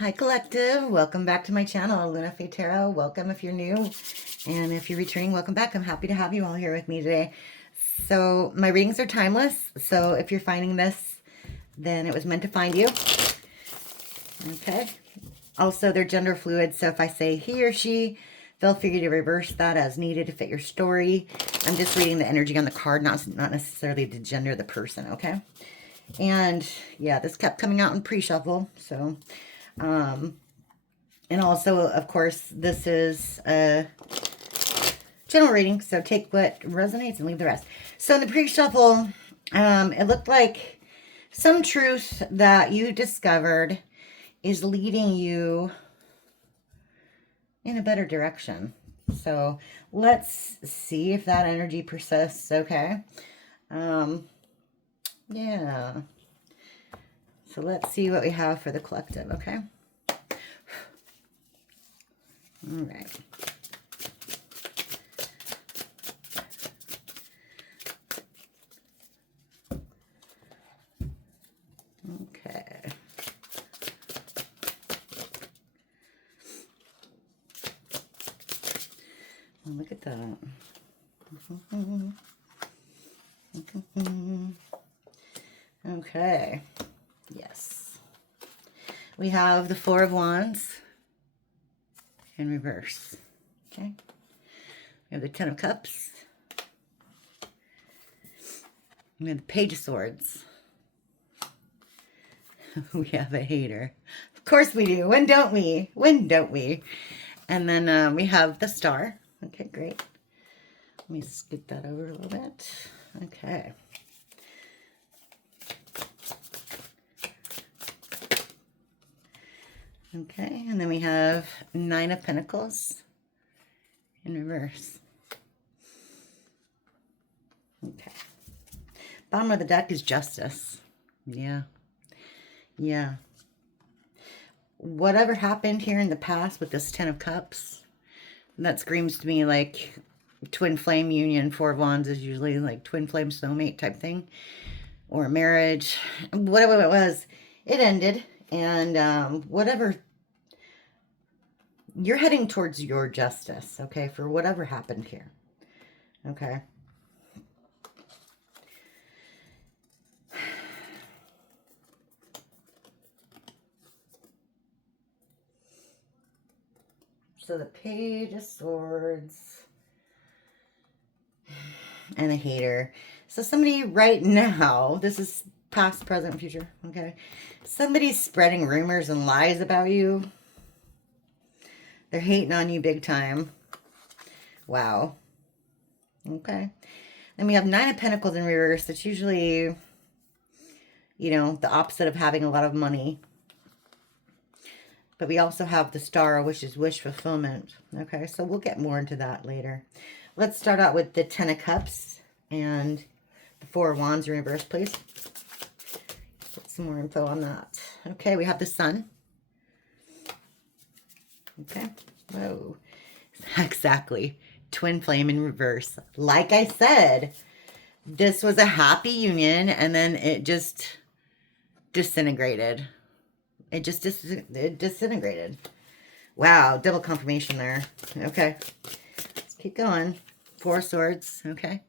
Hi Collective, welcome back to my channel, LunaFae Tarot. Welcome if you're new, and if you're returning, welcome back. I'm happy to have you all here with me today. So my readings are timeless, so if you're finding this, then it was meant to find you. Okay. Also, they're gender fluid, so if I say he or she, feel free to reverse that as needed to fit your story. I'm just reading the energy on the card, not necessarily the gender of the person, okay? And yeah, this kept coming out in pre-shuffle, so... and also, of course, this is a general reading, so take what resonates and leave the rest. So in the pre-shuffle, it looked like some truth that you discovered is leading you in a better direction. So let's see if that energy persists, okay? Yeah. So let's see what we have for the collective, okay? All right. Okay. Well, look at that. Okay. Yes. We have the Four of Wands in reverse. Okay. We have the Ten of Cups. We have the Page of Swords. We have a hater. Of course we do. When don't we? When don't we? And then we have the Star. Okay, great. Let me scoot that over a little bit. Okay. Okay, and then we have Nine of Pentacles in reverse. Okay. Bottom of the deck is Justice. Yeah. Yeah. Whatever happened here in the past with this Ten of Cups, that screams to me like twin flame union. Four of Wands is usually like twin flame soulmate type thing. Or marriage. Whatever it was, it ended. And whatever, you're heading towards your justice, okay, for whatever happened here, okay? So the Page of Swords and a hater. So somebody right now, this is past, present, future, okay? Somebody's spreading rumors and lies about you. They're hating on you big time. Wow. Okay. Then we have Nine of Pentacles in reverse. That's usually, you know, the opposite of having a lot of money. But we also have the Star, which is wish fulfillment. Okay, so we'll get more into that later. Let's start out with the Ten of Cups and the Four of Wands in reverse, please. Get some more info on that. Okay, we have the Sun. Okay. Whoa. Exactly. Twin flame in reverse. Like I said, this was a happy union, and then it just disintegrated. It just it disintegrated. Wow, double confirmation there. Okay. Let's keep going. Four of Swords. Okay.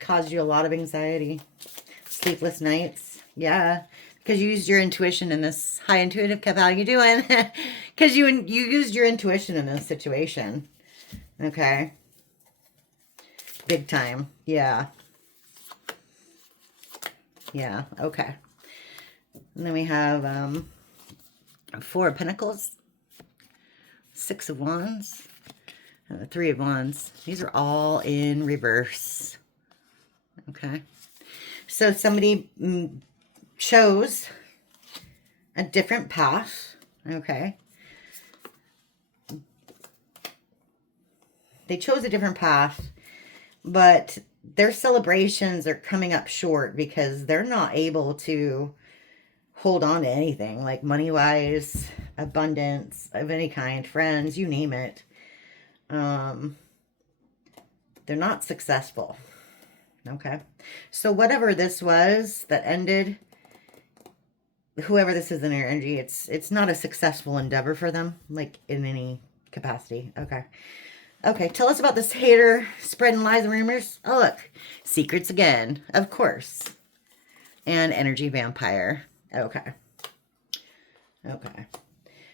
Caused you a lot of anxiety. Sleepless nights. Yeah. Because you used your intuition in this. Hi, intuitive Kev, how you doing? Because you used your intuition in this situation. Okay. Big time. Yeah. Yeah. Okay. And then we have Four of Pentacles, Six of Wands, and the Three of Wands. These are all in reverse. Okay. So somebody chose a different path. Okay. They chose a different path, but their celebrations are coming up short because they're not able to hold on to anything, like money-wise, abundance of any kind, friends, you name it. They're not successful. Okay. So whatever this was that ended, whoever this is in their energy, it's not a successful endeavor for them, like in any capacity. Okay. Okay, tell us about this hater spreading lies and rumors. Oh, look. Secrets again, of course. And energy vampire. Okay. Okay.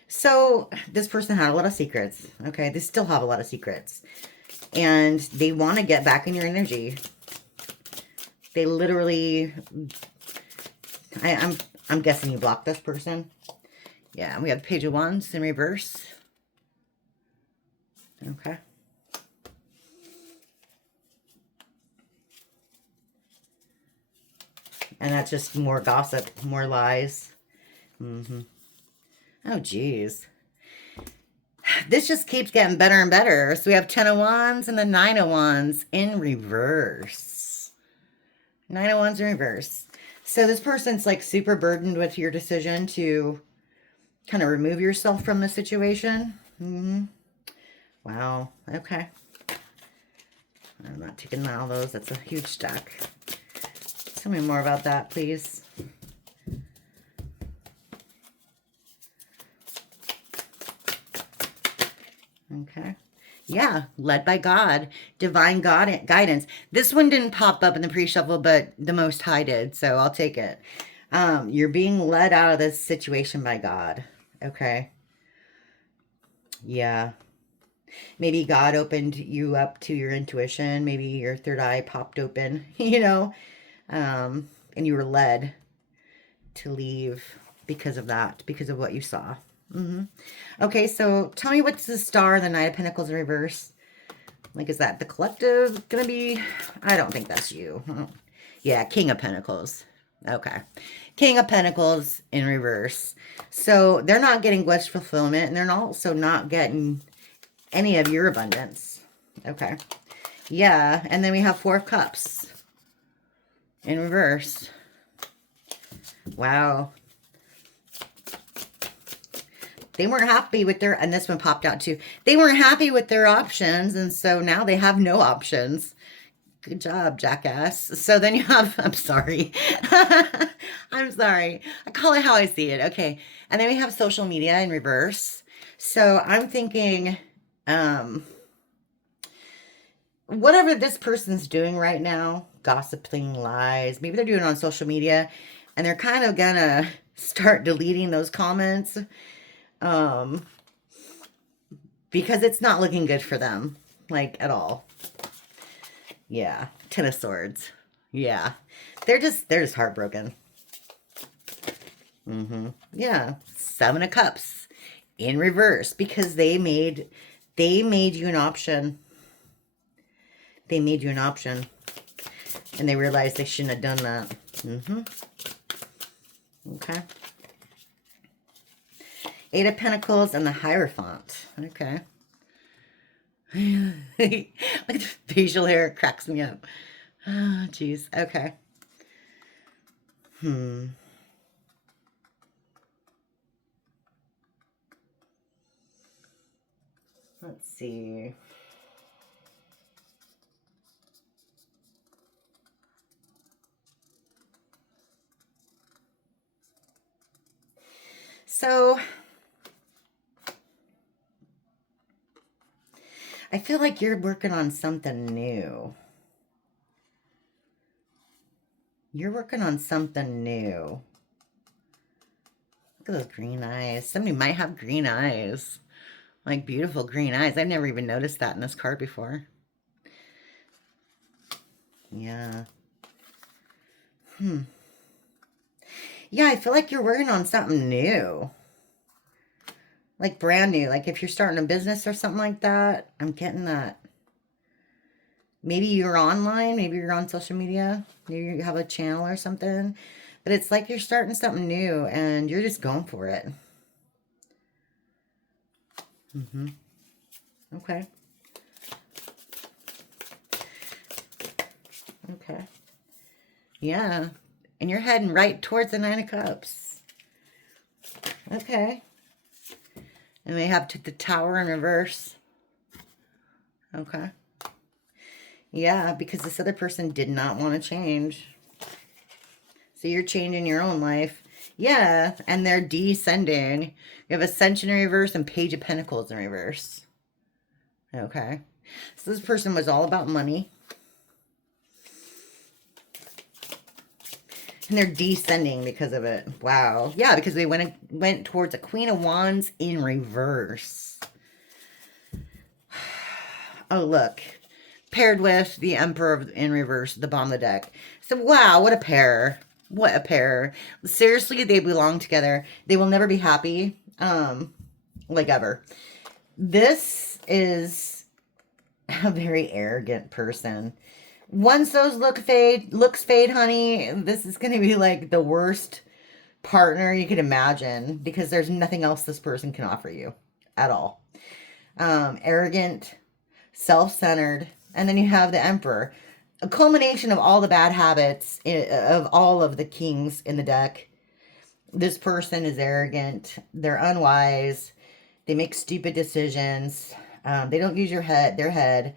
So this person had a lot of secrets. Okay, they still have a lot of secrets. And they want to get back in your energy. They literally... I'm guessing you blocked this person. Yeah, we have the Page of Wands in reverse. Okay. And that's just more gossip, more lies. Oh, geez. This just keeps getting better and better. So we have 10 of Wands and the 9 of Wands in reverse. 9 of Wands in reverse. So this person's like super burdened with your decision to kind of remove yourself from the situation. Wow. Okay. I'm not taking all those. That's a huge stack. Tell me more about that, please. Okay. Yeah, led by God, divine God guidance. This one didn't pop up in the pre-shuffle, but the Most High did, so I'll take it. You're being led out of this situation by God. Okay. Yeah. Maybe God opened you up to your intuition. Maybe your third eye popped open, you know, and you were led to leave because of that, because of what you saw. Okay, so tell me, what's the Star, the Knight of Pentacles in reverse? Like, is that the collective gonna be? I don't think that's you. Yeah, King of Pentacles. Okay. King of Pentacles in reverse. So they're not getting wish fulfillment, and they're also not getting any of your abundance. Okay. Yeah, and then we have 4 of Cups in reverse. Wow. They weren't happy with their, and this one popped out too. They weren't happy with their options, and so now they have no options. Good job, jackass. So then you have, I'm sorry. I'm sorry. I call it how I see it. Okay. And then we have social media in reverse. So I'm thinking, whatever this person's doing right now, gossiping, lies, maybe they're doing it on social media, and they're kind of gonna start deleting those comments. Because it's not looking good for them, like, at all. Yeah, 10 of Swords. Yeah, they're just heartbroken. Yeah, 7 of Cups in reverse, because they made you an option. They made you an option, and they realized they shouldn't have done that. Okay. 8 of Pentacles and the Hierophant. Okay. Look at the facial hair. It cracks me up. Oh, jeez. Okay. Let's see. So I feel like you're working on something new. You're working on something new. Look at those green eyes. Somebody might have green eyes. Like, beautiful green eyes. I've never even noticed that in this card before. Yeah. Yeah, I feel like you're working on something new. Like, brand new. Like, if you're starting a business or something like that, I'm getting that. Maybe you're online. Maybe you're on social media. Maybe you have a channel or something. But it's like you're starting something new, and you're just going for it. Okay. Okay. Yeah. And you're heading right towards the 9 of Cups. Okay. And we have the Tower in reverse. Okay. Yeah, because this other person did not want to change. So you're changing your own life. Yeah, and they're descending. You have Ascension in reverse and Page of Pentacles in reverse. Okay. So this person was all about money. And they're descending because of it. Wow. Yeah, because they went towards a Queen of Wands in reverse. Oh, look. Paired with the Emperor in reverse, the bottom of the deck. So, wow, what a pair. What a pair. Seriously, they belong together. They will never be happy. Like ever. This is a very arrogant person. Once those looks fade, honey, this is going to be like the worst partner you could imagine because there's nothing else this person can offer you at all. Arrogant, self-centered, and then you have the Emperor. A culmination of all the bad habits of all of the kings in the deck. This person is arrogant. They're unwise. They make stupid decisions. They don't use their head.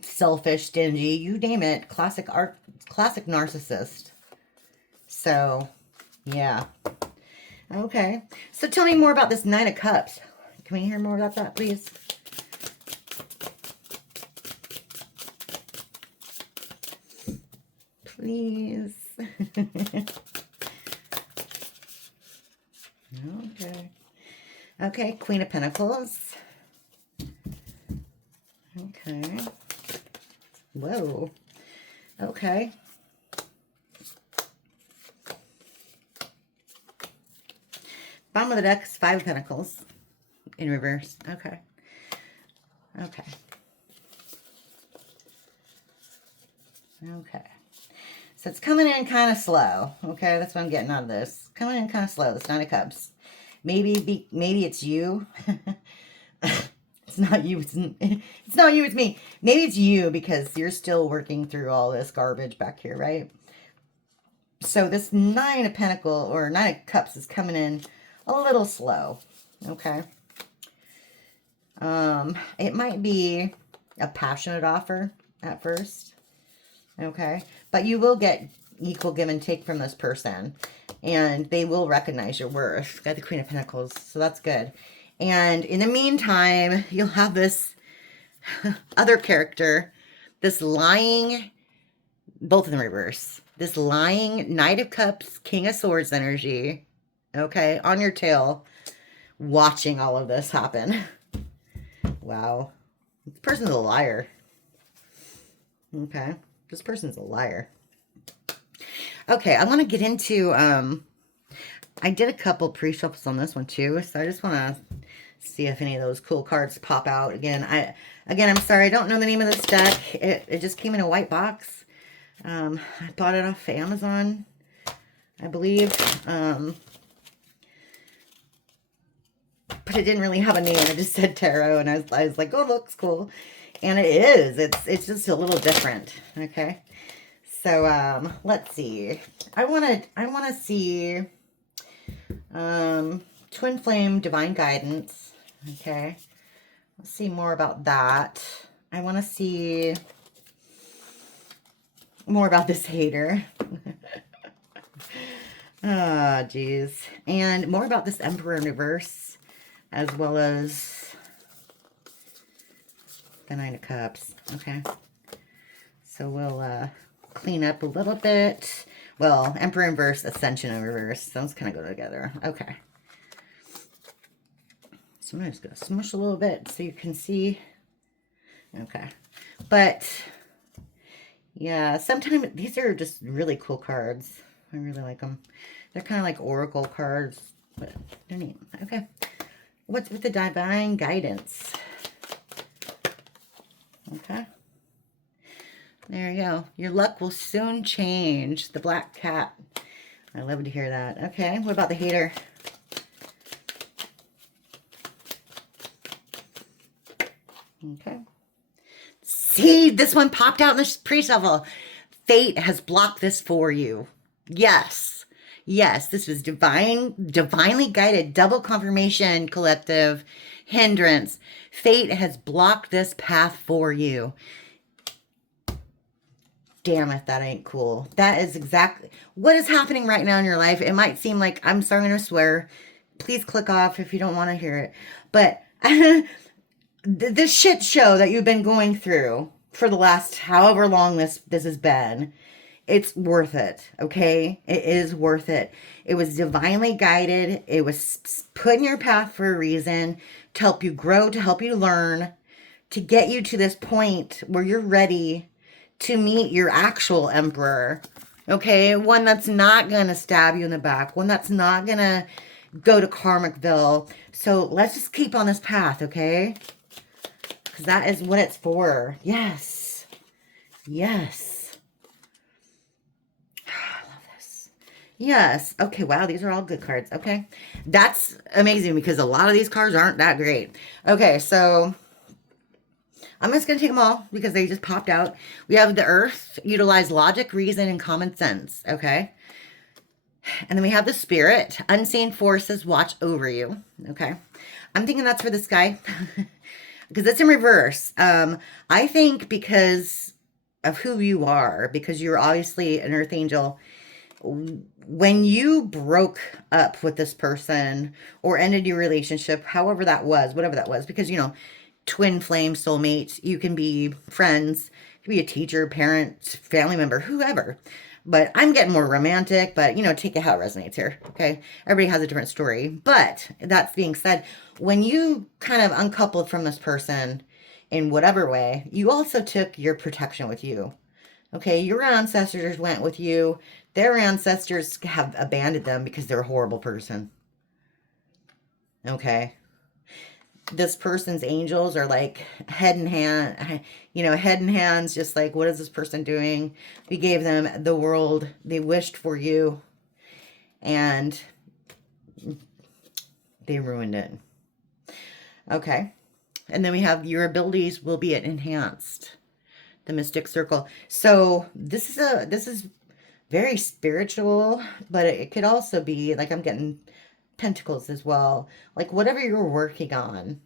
Selfish, stingy, you name it. Classic narcissist. So, yeah. Okay. So tell me more about this Nine of Cups. Can we hear more about that, please? Please. Okay. Okay, Queen of Pentacles. Okay. Whoa. Okay. Bottom of the deck is Five of Pentacles in reverse. Okay. Okay. Okay. So it's coming in kind of slow. Okay, that's what I'm getting out of this. Coming in kind of slow. This Nine of Cups. Maybe it's you. It's not you. It's not you. It's me. Maybe it's you because you're still working through all this garbage back here, right? So this Nine of Pentacles or Nine of Cups is coming in a little slow. Okay. It might be a passionate offer at first. Okay. But you will get equal give and take from this person. And they will recognize your worth. Got the Queen of Pentacles. So that's good. And in the meantime, you'll have this other character. This lying, both in the reverse. This lying Knight of Cups, King of Swords energy. Okay. On your tail. Watching all of this happen. Wow. This person's a liar. Okay. This person's a liar. Okay, I want to get into, I did a couple pre-shuffles on this one too, so I just want to see if any of those cool cards pop out. Again, I'm sorry, I don't know the name of this deck. It just came in a white box. I bought it off Amazon, I believe. But it didn't really have a name. It just said tarot, and I was like, oh, looks cool. And it is. It's just a little different. Okay. So let's see. I wanna see Twin Flame Divine Guidance. Okay. Let's see more about that. I wanna see more about this hater. Oh, geez. And more about this Emperor in reverse, as well as the Nine of Cups. Okay. So we'll clean up a little bit. Well, Emperor in reverse, Ascension in reverse. Those kind of go together. Okay. So I'm just going to smush a little bit so you can see. Okay. But, yeah, sometimes these are just really cool cards. I really like them. They're kind of like oracle cards, but they're neat. Okay. What's with the Divine Guidance? Okay. There you go. Your luck will soon change. The Black Cat. I love to hear that. Okay, what about the hater? Okay. See, this one popped out in this pre-shuffle. Fate has blocked this for you. Yes. Yes, this was divinely guided, double confirmation, collective, hindrance. Fate has blocked this path for you. damn it, that ain't cool. That is exactly what is happening right now in your life. It might seem like I'm starting to swear. Please click off if you don't want to hear it. But this shit show that you've been going through for the last however long this has been, it's worth it, okay? It is worth it. It was divinely guided. It was put in your path for a reason, to help you grow, to help you learn, to get you to this point where you're ready to meet your actual emperor, okay? One that's not going to stab you in the back, one that's not going to go to Karmicville. So let's just keep on this path, okay? Because that is what it's for. Yes. Yes. I love this. Yes. Okay, wow, these are all good cards. Okay. That's amazing because a lot of these cards aren't that great. Okay, so I'm just going to take them all because they just popped out. We have the Earth, utilize logic, reason, and common sense. Okay. And then we have the Spirit, unseen forces watch over you. Okay. I'm thinking that's for this guy because it's in reverse. I think because of who you are, because you're obviously an Earth angel, when you broke up with this person or ended your relationship, however that was, whatever that was, because, you know, twin flame soulmates, you can be friends, you can be a teacher, parent, family member, whoever. But I'm getting more romantic, but, you know, take it how it resonates here, okay? Everybody has a different story. But that being said, when you kind of uncoupled from this person in whatever way, you also took your protection with you, okay? Your ancestors went with you. Their ancestors have abandoned them because they're a horrible person, okay? This person's angels are like head and hand, you know, head and hands, just like, what is this person doing? We gave them the world. They wished for you and they ruined it. Okay. And then we have your abilities will be enhanced. The Mystic Circle. So this is very spiritual, but it could also be like, I'm getting pentacles as well. Like whatever you're working on,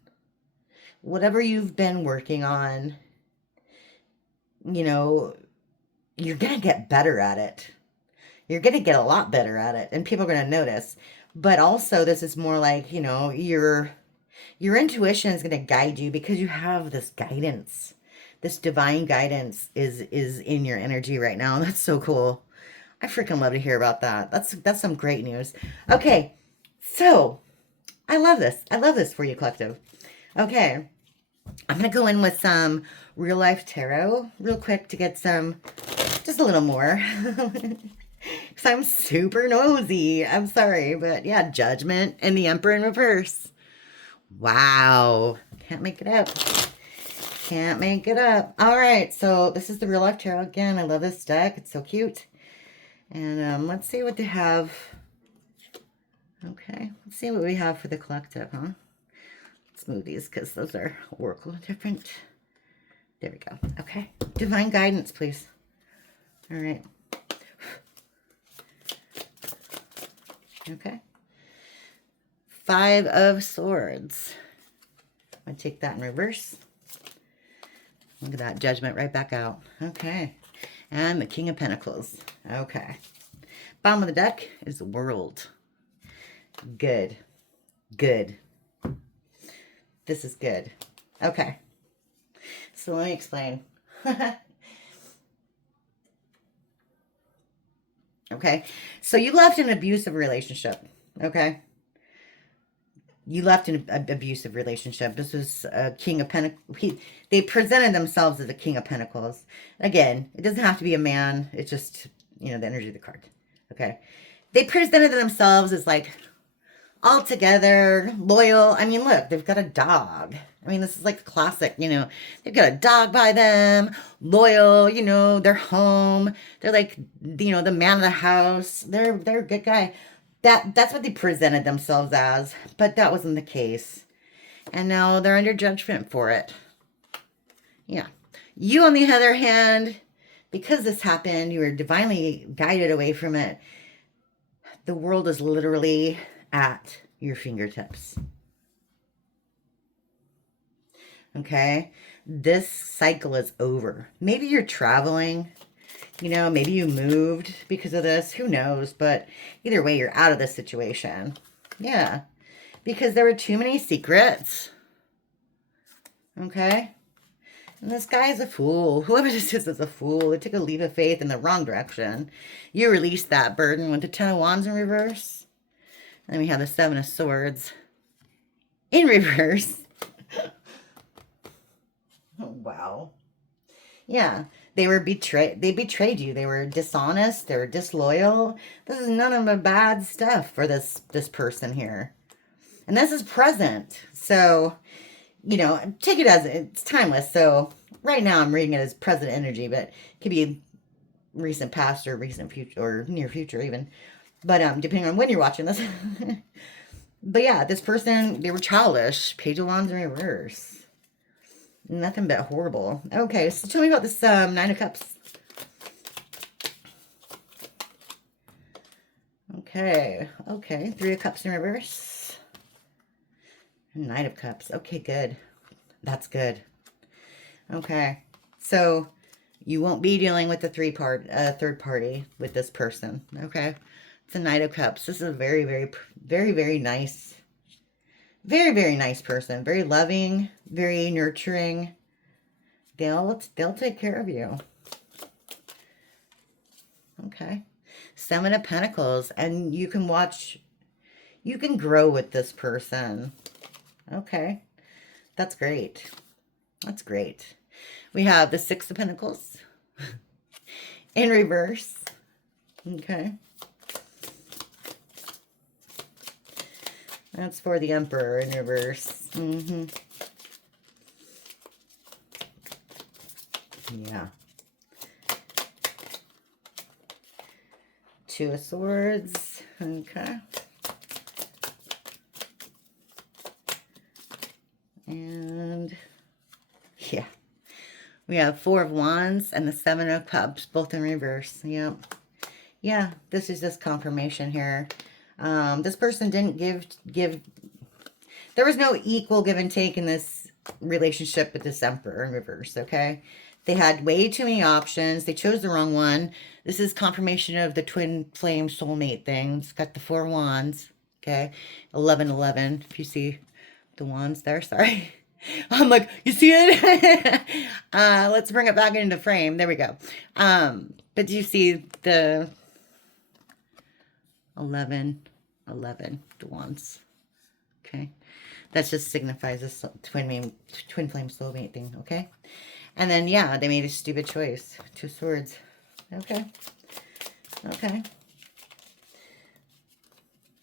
whatever you've been working on, you know, you're going to get better at it. You're going to get a lot better at it and people are going to notice. But also this is more like, you know, your intuition is going to guide you because you have this guidance. This divine guidance is in your energy right now. That's so cool. I freaking love to hear about that. That's some great news. Okay. So, I love this. I love this for you, collective. Okay. I'm going to go in with some real life tarot real quick to get some, just a little more. Because I'm super nosy. I'm sorry. But yeah, Judgment and the Emperor in reverse. Wow. Can't make it up. Can't make it up. All right. So this is the real life tarot again. I love this deck. It's so cute. And let's see what they have. Okay, let's see what we have for the collective, huh? Let's move these because those are work a little different. There we go. Okay, divine guidance, please. All right. Okay. 5 of Swords. I'm going to take that in reverse. Look at that, Judgment right back out. Okay. And the King of Pentacles. Okay. Bottom of the deck is the World. Good. Good. This is good. Okay. So let me explain. Okay. So you left an abusive relationship. Okay. You left an abusive relationship. This was a King of Pentacles. They presented themselves as a King of Pentacles. Again, it doesn't have to be a man. It's just, you know, the energy of the card. Okay. They presented themselves as like all together, loyal. I mean, look, they've got a dog. I mean, this is like a classic, you know, they've got a dog by them, loyal, you know, they're home. They're like, you know, the man of the house. They're a good guy. That's what they presented themselves as, but that wasn't the case. And now they're under judgment for it. Yeah. You, on the other hand, because this happened, you were divinely guided away from it. The world is literally at your fingertips. Okay? This cycle is over. Maybe you're traveling. You know, maybe you moved because of this. Who knows? But either way, you're out of this situation. Yeah. Because there were too many secrets. Okay? And this guy is a fool. Whoever this is a fool. They took a leap of faith in the wrong direction. You released that burden with the Ten of Wands in reverse. And then we have the Seven of Swords in reverse. Oh, wow. Yeah. They were betrayed. They betrayed you. They were dishonest. They were disloyal. This is none of the bad stuff for this person here. And this is present. So, you know, take it as it's timeless. So right now I'm reading it as present energy, but it could be recent past or recent future or near future even. But depending on when you're watching this. But yeah, this person, they were childish. Page of Wands in reverse. Nothing but horrible. Okay, so tell me about this Nine of Cups. Okay, okay. Three of Cups in reverse. Knight of Cups. Okay, good. That's good. Okay, so you won't be dealing with the third party with this person. Okay, it's a Knight of Cups. This is a very, very, very, very nice, very, very nice person. Very loving, very nurturing. They'll take care of you. Okay, Seven of Pentacles, and you can watch. You can grow with this person. Okay, that's great. That's great. We have the Six of Pentacles in reverse. Okay. That's for the Emperor in reverse. Yeah. Two of Swords. Okay. And yeah. We have Four of Wands and the Seven of Cups, both in reverse. Yep. Yeah, this is just confirmation here. This person didn't give. There was no equal give and take in this relationship with this Emperor in reverse, okay? They had way too many options. They chose the wrong one. This is confirmation of the twin flame soulmate thing. It's got the Four Wands, okay? 1111, if you see the wands there, sorry. I'm like, you see it? Let's bring it back into frame. There we go. But do you see the 11, the wands? Okay. That just signifies this twin flame soulmate thing, okay? And then, yeah, they made a stupid choice. Two Swords. Okay. Okay.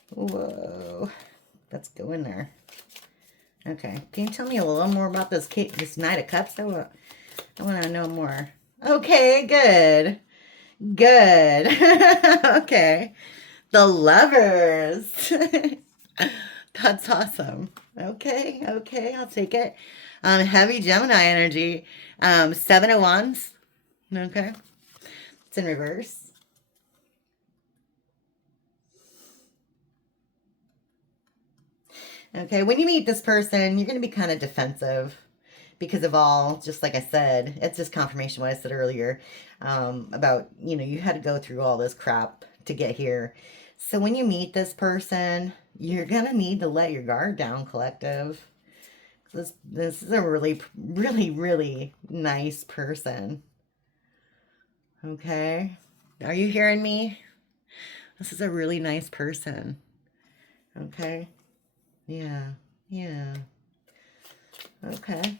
Whoa. Let's go in there. Okay. Can you tell me a little more about this Knight of Cups? I want to know more. Okay, good. Good. Okay. The Lovers. That's awesome. Okay, okay, I'll take it. Heavy Gemini energy. Seven of Wands. Okay. It's in reverse. Okay, when you meet this person, you're going to be kind of defensive because of all, just like I said, it's just confirmation what I said earlier about, you know, you had to go through all this crap to get here. So when you meet this person, you're going to need to let your guard down, collective. This is a really, really, really nice person. Okay? Are you hearing me? This is a really nice person. Okay? Yeah. Yeah. Okay.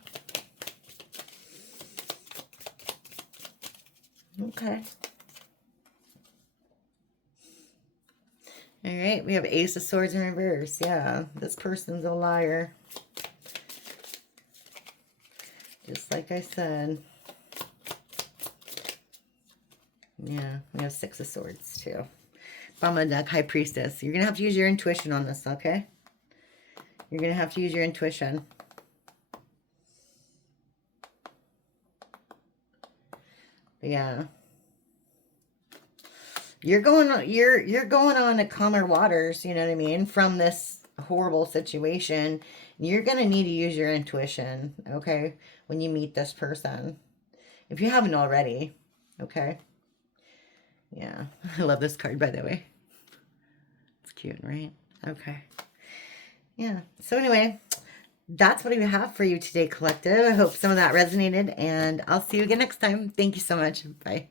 Okay. All right, we have Ace of Swords in reverse. Yeah, this person's a liar. Just like I said. Yeah, we have Six of Swords too. Brahma Duck, High Priestess. You're going to have to use your intuition on this, okay? You're going to have to use your intuition. But yeah. You're going on to calmer waters, you know what I mean, from this horrible situation. You're going to need to use your intuition, okay, when you meet this person. If you haven't already, okay? Yeah, I love this card, by the way. It's cute, right? Okay. Yeah. So anyway, that's what I have for you today, collective. I hope some of that resonated, and I'll see you again next time. Thank you so much. Bye.